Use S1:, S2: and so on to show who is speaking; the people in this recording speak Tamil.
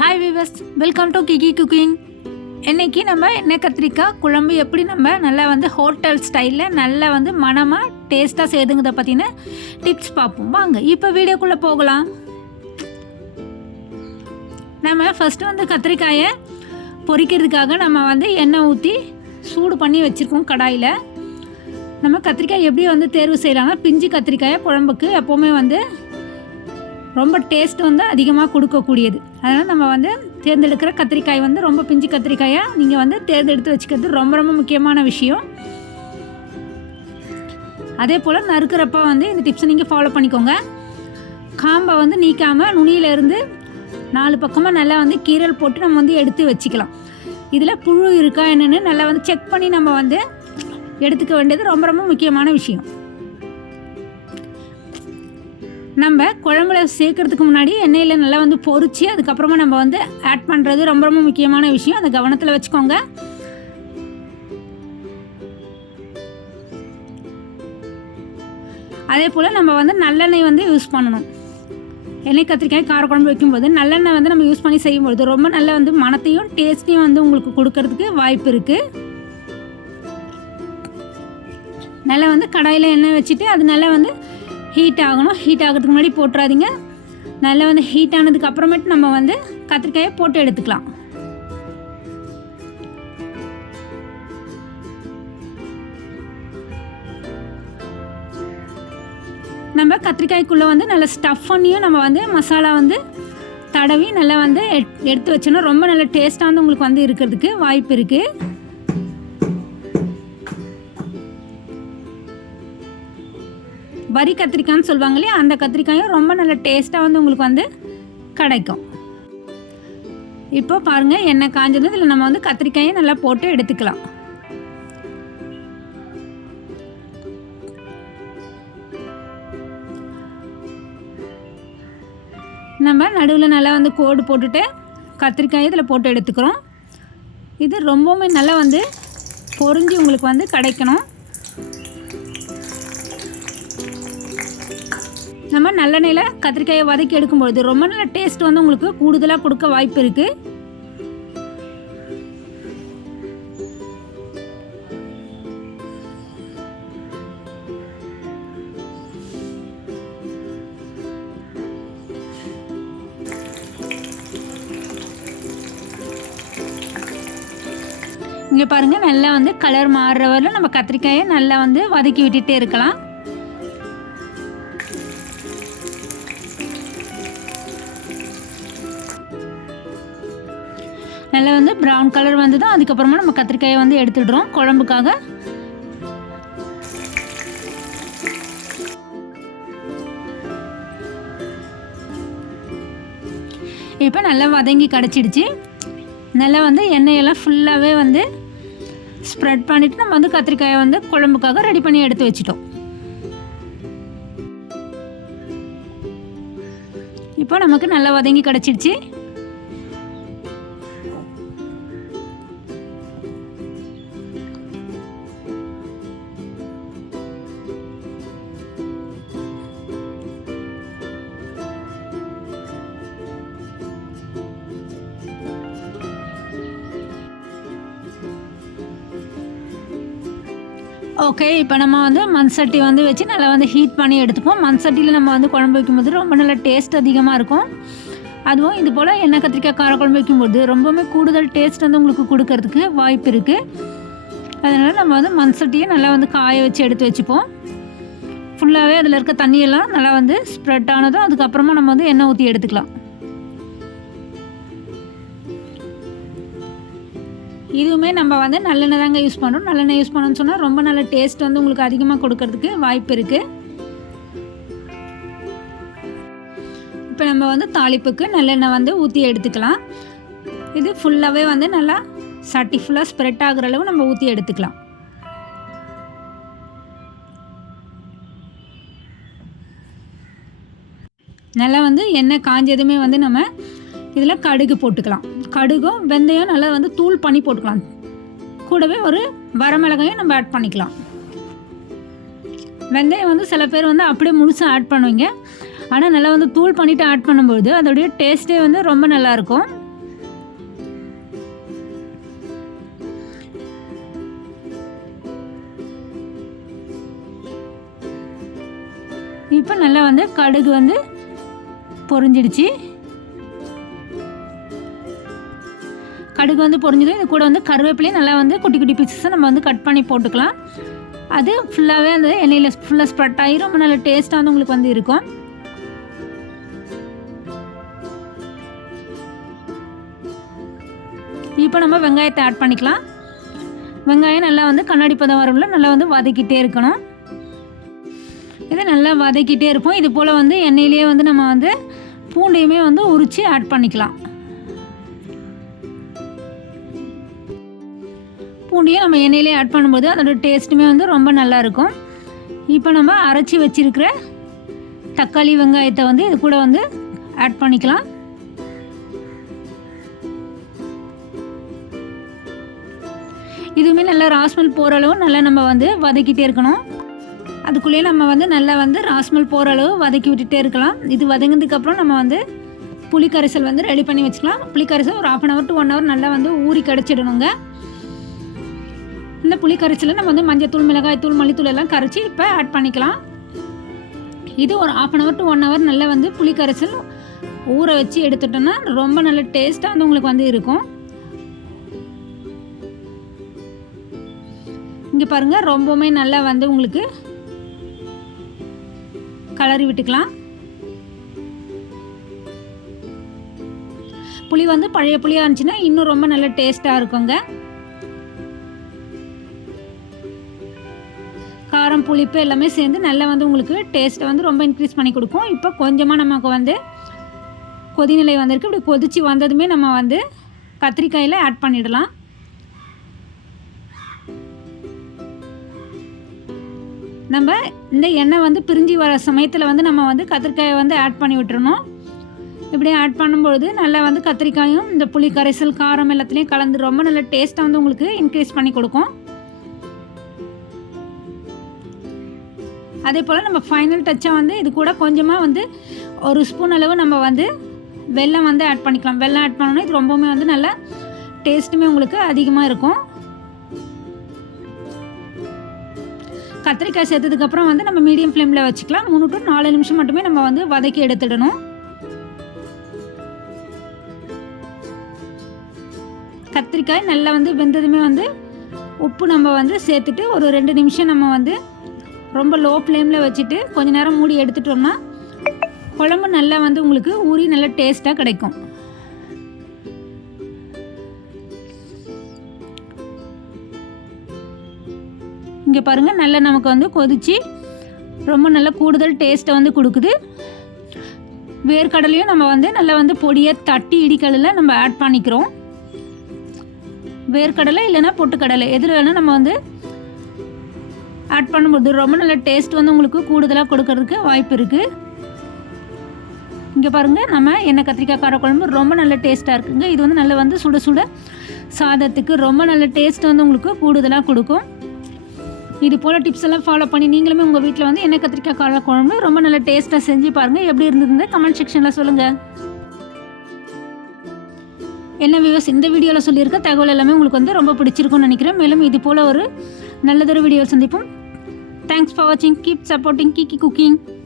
S1: Hi viewers welcome to Kiki cooking இன்றைக்கி நம்ம எண்ணெய் கத்திரிக்காய் குழம்பு எப்படி நம்ம நல்லா வந்து ஹோட்டல் ஸ்டைலில் நல்லா வந்து மனமாக டேஸ்ட்டாக செய்யுதுங்கிறத பற்றின டிப்ஸ் பார்ப்போம். வாங்க இப்போ வீடியோக்குள்ளே போகலாம். நம்ம ஃபஸ்ட்டு வந்து கத்திரிக்காயை பொரிக்கிறதுக்காக நம்ம வந்து எண்ணெய் ஊற்றி சூடு பண்ணி வச்சுருக்கோம் கடாயில். நம்ம கத்திரிக்காய் எப்படி வந்து தேர்வு செய்யலாம்னா பிஞ்சு கத்திரிக்காயை குழம்புக்கு எப்போவுமே வந்து ரொம்ப டேஸ்ட் வந்து அதிகமாக கொடுக்கக்கூடியது. அதனால் நம்ம வந்து தேர்ந்தெடுக்கிற கத்திரிக்காய் வந்து ரொம்ப பிஞ்சு கத்திரிக்காயாக நீங்கள் வந்து தேர்ந்தெடுத்து வச்சுக்கிறது ரொம்ப ரொம்ப முக்கியமான விஷயம். அதே போல் நறுக்கிறப்ப வந்து இந்த டிப்ஸை நீங்கள் ஃபாலோ பண்ணிக்கோங்க. காம்பை வந்து நீக்காமல் நுனியிலேருந்து நாலு பக்கமாக நல்லா வந்து கீரல் போட்டு நம்ம வந்து எடுத்து வச்சுக்கலாம். இதில் புழு இருக்கா என்னென்னு நல்லா வந்து செக் பண்ணி நம்ம வந்து எடுத்துக்க வேண்டியது ரொம்ப ரொம்ப முக்கியமான விஷயம். நம்ம குழம்புல சேர்க்கறதுக்கு முன்னாடி எண்ணெயில் நல்லா வந்து பொறிச்சு அதுக்கப்புறமா நம்ம வந்து ஆட் பண்ணுறது ரொம்ப ரொம்ப முக்கியமான விஷயம். அதை கவனத்தில் வச்சுக்கோங்க. அதே போல் நம்ம வந்து நல்லெண்ணெய் வந்து யூஸ் பண்ணணும். எண்ணெய் கத்திரிக்காய் காரக்குழம்பு வைக்கும்போது நல்லெண்ணெய் வந்து நம்ம யூஸ் பண்ணி செய்யும்பொழுது ரொம்ப நல்ல வந்து மனத்தையும் டேஸ்ட்டையும் வந்து உங்களுக்கு கொடுக்கறதுக்கு வாய்ப்பு இருக்குது நல்லா வந்து கடாயில் எண்ணெய் வச்சுட்டு அது நல்லா வந்து ஹீட் ஆகணும். ஹீட் ஆகிறதுக்கு முன்னாடி போட்டுறாதீங்க. நல்லா வந்து ஹீட் ஆனதுக்கு அப்புறமேட்டு நம்ம வந்து கத்திரிக்காயை போட்டு எடுத்துக்கலாம். நம்ம கத்திரிக்காய்க்குள்ளே வந்து நல்லா ஸ்டஃப் பண்ணியும் நம்ம வந்து மசாலா வந்து தடவி நல்லா வந்து எட்- எடுத்து வச்சோன்னா ரொம்ப நல்ல டேஸ்ட்டாக வந்து உங்களுக்கு வந்து இருக்கிறதுக்கு வாய்ப்பு இருக்குது வரி கத்திரிக்காய்னு சொல்லுவாங்க இல்லையா அந்த கத்திரிக்காயும் ரொம்ப நல்ல டேஸ்ட்டாக வந்து உங்களுக்கு வந்து கிடைக்கும். இப்போ பாருங்கள் எண்ணெய் காஞ்சது இதில் நம்ம வந்து கத்திரிக்காயை நல்லா போட்டு எடுத்துக்கலாம். நம்ம நடுவில் நல்லா வந்து கோடு போட்டுட்டு கத்திரிக்காயை இதில் போட்டு எடுத்துக்கிறோம். இது ரொம்பவுமே நல்லா வந்து பொறிஞ்சு உங்களுக்கு வந்து கிடைக்கணும். நம்ம நல்லெண்ணெயில் கத்திரிக்காயை வதக்கி எடுக்கும்பொழுது ரொம்ப நல்ல டேஸ்ட் வந்து உங்களுக்கு கூடுதலாக கொடுக்க வாய்ப்பு இருக்குது இங்கே பாருங்கள் நல்லா வந்து கலர் மாறுற வரல நம்ம கத்திரிக்காயை நல்லா வந்து வதக்கி விட்டுகிட்டே இருக்கலாம். நல்லா வந்து ப்ரௌன் கலர் வந்ததும் அதுக்கப்புறமா நம்ம கத்திரிக்காயை வந்து எடுத்துடுறோம். குழம்புக்காக. இப்போ நல்லா வதங்கி கிடச்சிடுச்சு. நல்லா வந்து எண்ணெயெல்லாம் ஃபுல்லாகவே வந்து ஸ்ப்ரெட் பண்ணிவிட்டு நம்ம வந்து கத்திரிக்காயை வந்து குழம்புக்காக ரெடி பண்ணி எடுத்து வச்சிட்டோம். இப்போ நமக்கு நல்லா வதங்கி கிடச்சிடுச்சு. ஓகே இப்போ நம்ம வந்து மண் சட்டி வந்து வச்சு நல்லா வந்து ஹீட் பண்ணி எடுத்துப்போம். மண் சட்டியில் நம்ம வந்து குழம்பு வைக்கும்போது ரொம்ப நல்ல டேஸ்ட் அதிகமாக இருக்கும். அதுவும் இது போல் எண்ணெய் கத்திரிக்காய் காரக்குழம்பு வைக்கும்போது ரொம்பவுமே கூடுதல் டேஸ்ட் வந்து உங்களுக்கு கொடுக்கறதுக்கு வாய்ப்பு இருக்குது அதனால் நம்ம வந்து மண் சட்டியை நல்லா வந்து காய வச்சு எடுத்து வச்சுப்போம். ஃபுல்லாகவே அதில் இருக்க தண்ணியெல்லாம் நல்லா வந்து ஸ்ப்ரெட் ஆனதும் அதுக்கப்புறமா நம்ம வந்து எண்ணெய் ஊற்றி எடுத்துக்கலாம். இதுவுமே நம்ம வந்து நல்லெண்ணெய் தாங்க யூஸ் பண்ணுறோம் நல்லெண்ணெய் யூஸ் பண்ணணும்னு சொன்னால் ரொம்ப நல்ல டேஸ்ட் வந்து உங்களுக்கு அதிகமாக கொடுக்கறதுக்கு வாய்ப்பு இருக்குது இப்போ நம்ம வந்து தாளிப்புக்கு நல்லெண்ணெய் வந்து ஊற்றி எடுத்துக்கலாம். இது ஃபுல்லாகவே வந்து நல்லா சட்டி ஃபுல்லாக ஸ்ப்ரெட் ஆகுற அளவு நம்ம ஊற்றி எடுத்துக்கலாம். நல்லா வந்து எண்ணெய் காஞ்சதுமே வந்து நம்ம இதில் கடுகு போட்டுக்கலாம். கடுகும் வெந்தயம் நல்லா வந்து தூள் பண்ணி போட்டுக்கலாம். கூடவே ஒரு வரமிளகையும் நம்ம ஆட் பண்ணிக்கலாம். வெந்தயம் வந்து சில பேர் வந்து அப்படியே முழுசாக ஆட் பண்ணுவீங்க. ஆனால் நல்லா வந்து தூள் பண்ணிவிட்டு ஆட் பண்ணும்போது அதோடைய டேஸ்ட்டே வந்து ரொம்ப நல்லாயிருக்கும் இப்போ நல்லா வந்து கடுகு வந்து பொரிஞ்சிடுச்சு. கடுகு வந்து பொரிஞ்சதும் இது கூட வந்து கருவேப்பிலையும் நல்லா வந்து குட்டி குட்டி பீசஸை நம்ம வந்து கட் பண்ணி போட்டுக்கலாம். அது ஃபுல்லாகவே அந்த எண்ணெயில் ஃபுல்லாக ஸ்ப்ரெட் ஆகி ரொம்ப நல்ல டேஸ்ட்டாக வந்து உங்களுக்கு வந்து இருக்கும். இப்போ நம்ம வெங்காயத்தை ஆட் பண்ணிக்கலாம். வெங்காயம் நல்லா வந்து கண்ணாடி பதம் வரவுல நல்லா வந்து வதக்கிட்டே இருக்கணும். இதை நல்லா வதக்கிட்டே இருப்போம். இது போல் வந்து எண்ணெயிலேயே வந்து நம்ம வந்து பூண்டையுமே வந்து உரித்து ஆட் பண்ணிக்கலாம். பூண்டையும் நம்ம எண்ணெயிலே ஆட் பண்ணும்போது அதோட டேஸ்ட்டுமே வந்து ரொம்ப நல்லா இருக்கும் இப்போ நம்ம அரைச்சி வச்சிருக்கிற தக்காளி வெங்காயத்தை வந்து இது கூட வந்து ஆட் பண்ணிக்கலாம். இதுவுமே நல்லா ராஸ்மல் போகிற அளவு நல்லா நம்ம வந்து வதக்கிட்டே இருக்கணும். அதுக்குள்ளேயே நம்ம வந்து நல்லா வந்து ராஸ்மல் போகிற அளவு வதக்கி விட்டுட்டே இருக்கலாம். இது வதங்கினதுக்கப்புறம் நம்ம வந்து புளி கரைசல் வந்து ரெடி பண்ணி வச்சுக்கலாம். புளி கரைசல் ஒரு half an hour to one hour நல்லா வந்து ஊறி கிடச்சிடணுங்க. இந்த புளி கரைசலை நம்ம வந்து மஞ்சத்தூள் மிளகாய்த்தூள் மல்லித்தூள் எல்லாம் கரைச்சி இப்போ ஆட் பண்ணிக்கலாம். இது ஒரு half an hour to one hour நல்லா வந்து புளி கரைச்சல் ஊற வச்சு எடுத்துட்டோன்னா ரொம்ப நல்ல டேஸ்ட்டாக வந்து உங்களுக்கு வந்து இருக்கும். இங்கே பாருங்கள் ரொம்பவுமே நல்லா வந்து உங்களுக்கு கலரி விட்டுக்கலாம். புளி வந்து பழைய புளியாக இருந்துச்சுன்னா இன்னும் ரொம்ப நல்ல டேஸ்ட்டாக இருக்குங்க. காரம் புளிப்பு எல்லாமே சேர்ந்து நல்லா வந்து உங்களுக்கு டேஸ்ட்டை வந்து ரொம்ப இன்க்ரீஸ் பண்ணி கொடுக்கும். இப்போ கொஞ்சமாக நமக்கு வந்து கொதிநிலை வந்திருக்கு. இப்படி கொதிச்சு வந்ததுமே நம்ம வந்து கத்திரிக்காயில் ஆட் பண்ணிடலாம். நம்ம இந்த எண்ணெய் வந்து பிரிஞ்சு வர சமயத்தில் வந்து நம்ம வந்து கத்திரிக்காயை வந்து ஆட் பண்ணி விட்டுறணும். இப்படி ஆட் பண்ணும்பொழுது நல்லா வந்து கத்திரிக்காயும் இந்த புளி கரைசல் காரம் எல்லாத்துலேயும் கலந்து ரொம்ப நல்ல டேஸ்ட்டாக வந்து உங்களுக்கு இன்க்ரீஸ் பண்ணி கொடுக்கும். அதே போல் நம்ம ஃபைனல் டச்சாக வந்து இது கூட கொஞ்சமாக வந்து ஒரு ஸ்பூன் அளவு நம்ம வந்து வெல்லம் வந்து ஆட் பண்ணிக்கலாம். வெல்லம் ஆட் பண்ணோன்னா இது ரொம்பவுமே வந்து நல்லா டேஸ்ட்டுமே உங்களுக்கு அதிகமாக இருக்கும். கத்திரிக்காய் சேர்த்ததுக்கப்புறம் வந்து நம்ம மீடியம் ஃப்ளேமில் வச்சுக்கலாம். மூணு டு நாலு நிமிஷம் மட்டுமே நம்ம வந்து வதக்கி எடுத்துடணும். கத்திரிக்காய் நல்லா வந்து வெந்ததுமே வந்து உப்பு நம்ம வந்து சேர்த்துட்டு ஒரு ரெண்டு நிமிஷம் நம்ம வந்து ரொம்ப லோ ஃப்ளேமில் வச்சுட்டு கொஞ்ச நேரம் மூடி எடுத்துட்டோம்னா குழம்பு நல்லா வந்து உங்களுக்கு ஊறி நல்லா டேஸ்ட்டாக கிடைக்கும். இங்கே பாருங்கள் நல்லா நமக்கு வந்து கொதிச்சு ரொம்ப நல்லா கூடுதல் டேஸ்ட்டை வந்து கொடுக்குது. வேர்க்கடலையும் நம்ம வந்து நல்லா வந்து பொடியை தட்டி இடிக்கடலில் நம்ம ஆட் பண்ணிக்கிறோம். வேர்க்கடலை இல்லைன்னா பொட்டுக்கடலை எதில் வேணால் நம்ம வந்து ஆட் பண்ணும்போது ரொம்ப நல்ல டேஸ்ட் வந்து உங்களுக்கு கூடுதலாக கொடுக்கறதுக்கு வாய்ப்பு இருக்குது இங்கே பாருங்கள் நம்ம எண்ணெய் கத்திரிக்காய் காரக்குழம்பு ரொம்ப நல்ல டேஸ்ட்டாக இருக்குங்க. இது வந்து நல்லா வந்து சுட சுட சாதத்துக்கு ரொம்ப நல்ல டேஸ்ட் வந்து உங்களுக்கு கூடுதலாக கொடுக்கும். இது போல் டிப்ஸ் எல்லாம் ஃபாலோ பண்ணி நீங்களுமே உங்கள் வீட்டில் வந்து எண்ணெய் கத்திரிக்காய் காரக்குழம்பு ரொம்ப நல்ல டேஸ்ட்டாக செஞ்சு பாருங்கள் எப்படி இருந்ததுன்னு கமெண்ட் செக்ஷனில் சொல்லுங்கள் என்ன வியூஸ் இந்த வீடியோவில் சொல்லியிருக்க தகவல் எல்லாமே உங்களுக்கு வந்து ரொம்ப பிடிச்சிருக்கும்னு நினைக்கிறேன். மேலும் இது போல் ஒரு நல்லதொரு வீடியோ சந்திப்போம். Thanks for watching. Keep supporting Kiki Cooking.